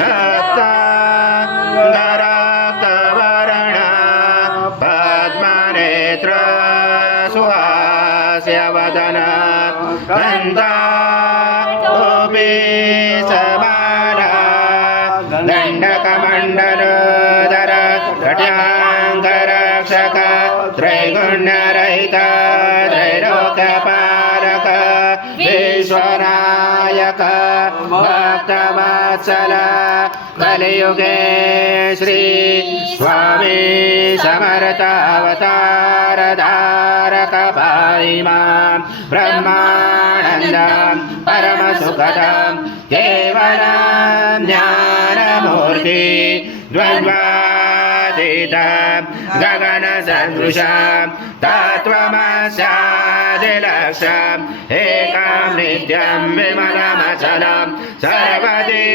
रक्तांगरक्तवर्ण पद्मनेत्र सुहास्यवदन गन्धापि समाना दण्डकमण्डलोदर घट्याङ्गरक्षक त्रैगुण्यरहित त्रैलोक्यपालक विश्वनायक भक्तवत्सल कलियुगे श्री स्वामी समर्थ अवतार धारक भाइमां ब्रह्मानन्दं परमसुखदं केवलं ज्ञानमूर्ति द्वन्द्वातीतं गगनसदृशं तत्त्वमस्यादिलक्ष्यम् एकं नित्यं विमलमचलं सर्वदि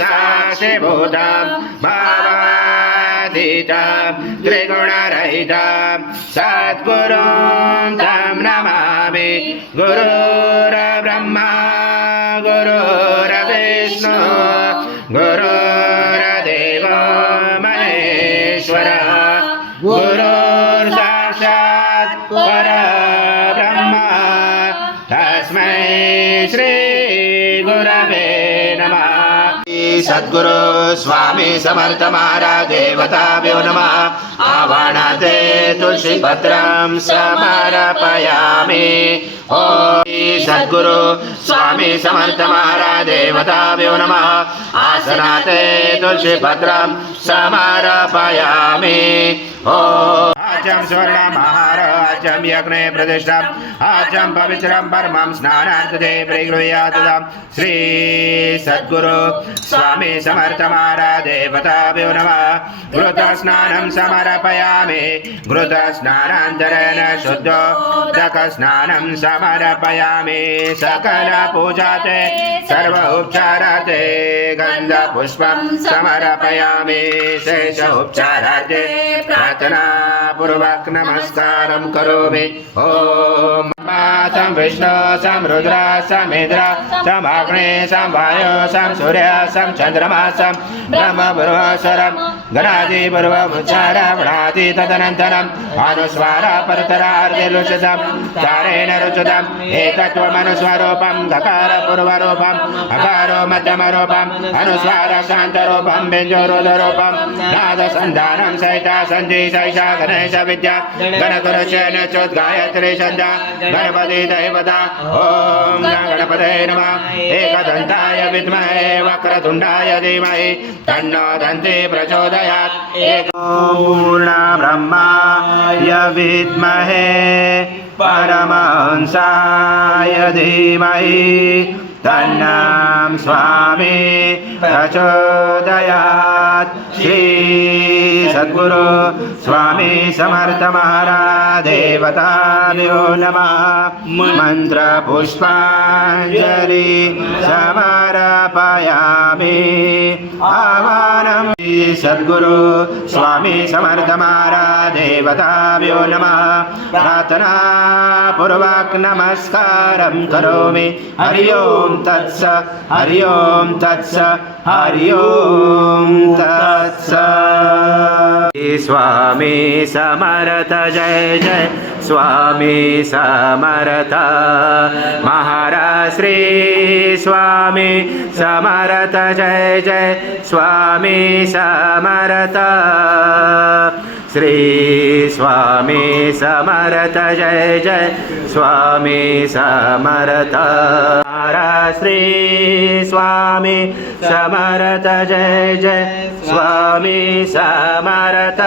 साक्षिभूतं भावातीतं त्रिगुणरहितं सद्गुरुं तं नमामि गुरुर्ब्रह्मा गुरुर्विष्णु गुरुर्देवो महेश्वरः गुरुर्साक्षात् परब्रह्म तस्मै श्री गुरवे नमः। सद्गुरु स्वामी समर्थ महाराज देवताभ्यो नमः। आवाहनाते तुलसी पत्रं समर्पयामि। ओम सद्गुरु स्वामी समर्थ महाराज देवताभ्यो नमः। आसनाते तुलसी पत्रं समर्पयामि। ओम आचम स्वर्णमहार आचम यज्ञे प्रतिष्ठा आचम पवित्रं परमं स्नानार्थे परिगृह्यात् श्री सद्गुरु स्वामी समर्थ महाराज देवताभ्यो नमः। घृत स्नानं समर्पयामि। घृत स्नानान्तरेण शुद्धोदक स्नानं समर्पयामि। सकल पूजाते सर्व उपचाराते गंध पुष्पं समर्पयामि। शेष उपचाराते प्रार्थना पूर्वक नमस्कारं करोमि। ओम सं विष्णु सं रुद्र सं इंद्र सं अग्नि सं वायु सं सूर्य सं चंद्रमा सं ब्रह्म पूर्वस्वरं गणादि पूर्वमुच्चारणि तदनन्तरम् अनुस्वार परतरार्धेलुचितं चारेण रुचितं एकत्वमनुस्वरूपं गकार पूर्वरूपं अकारो मध्यमरूपं अनुस्वार शान्तरूपं बिंजोरुधरूपं नादसन्धानं सहिता सन्धि सैषा गणेश विद्या गणगुरुचेन चोद्गायत्री संध्या गणपति देवता। ओम गणपते नमः। एकदन्ताय विद्महे वक्रतुण्डाय धीमहि तन्नो दन्ति प्रचोदयात्। पूर्ण ब्रह्माय विद्महे परमहंसाय धीमहि तन्नं स्वामी प्रचोदयात्। श्री सद्गुरु स्वामी समर्थ महाराज देवताभ्यो नमः। मंत्र पुष्पांजलि समर्पयामि। आवाहनं सद्गुरु स्वामी समर्थ महाराज देवताभ्यो नमः। प्रार्थना पूर्वक नमस्कारं करोमि। हरि ओम तत्स हरि ओम तत्स हरि ओम तत्स। स्वामी समर्थ जय जय स्वामी समर्थ महाराज श्री स्वामी समर्थ जय जय स्वामी समर्थ श्री स्वामी समर्थ जय जय स्वामी समर्थ महाराज श्री स्वामी समर्थ जय जय स्वामी समर्थ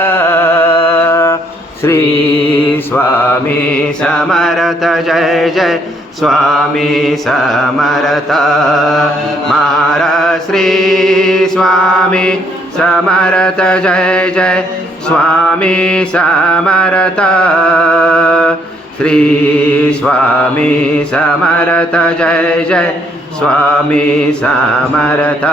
श्री स्वामी समर्थ जय जय स्वामी समर्थ महाराज श्री स्वामी समर्थ जय जय स्वामी समर्थ श्री स्वामी समर्थ जय जय स्वामी समर्थ।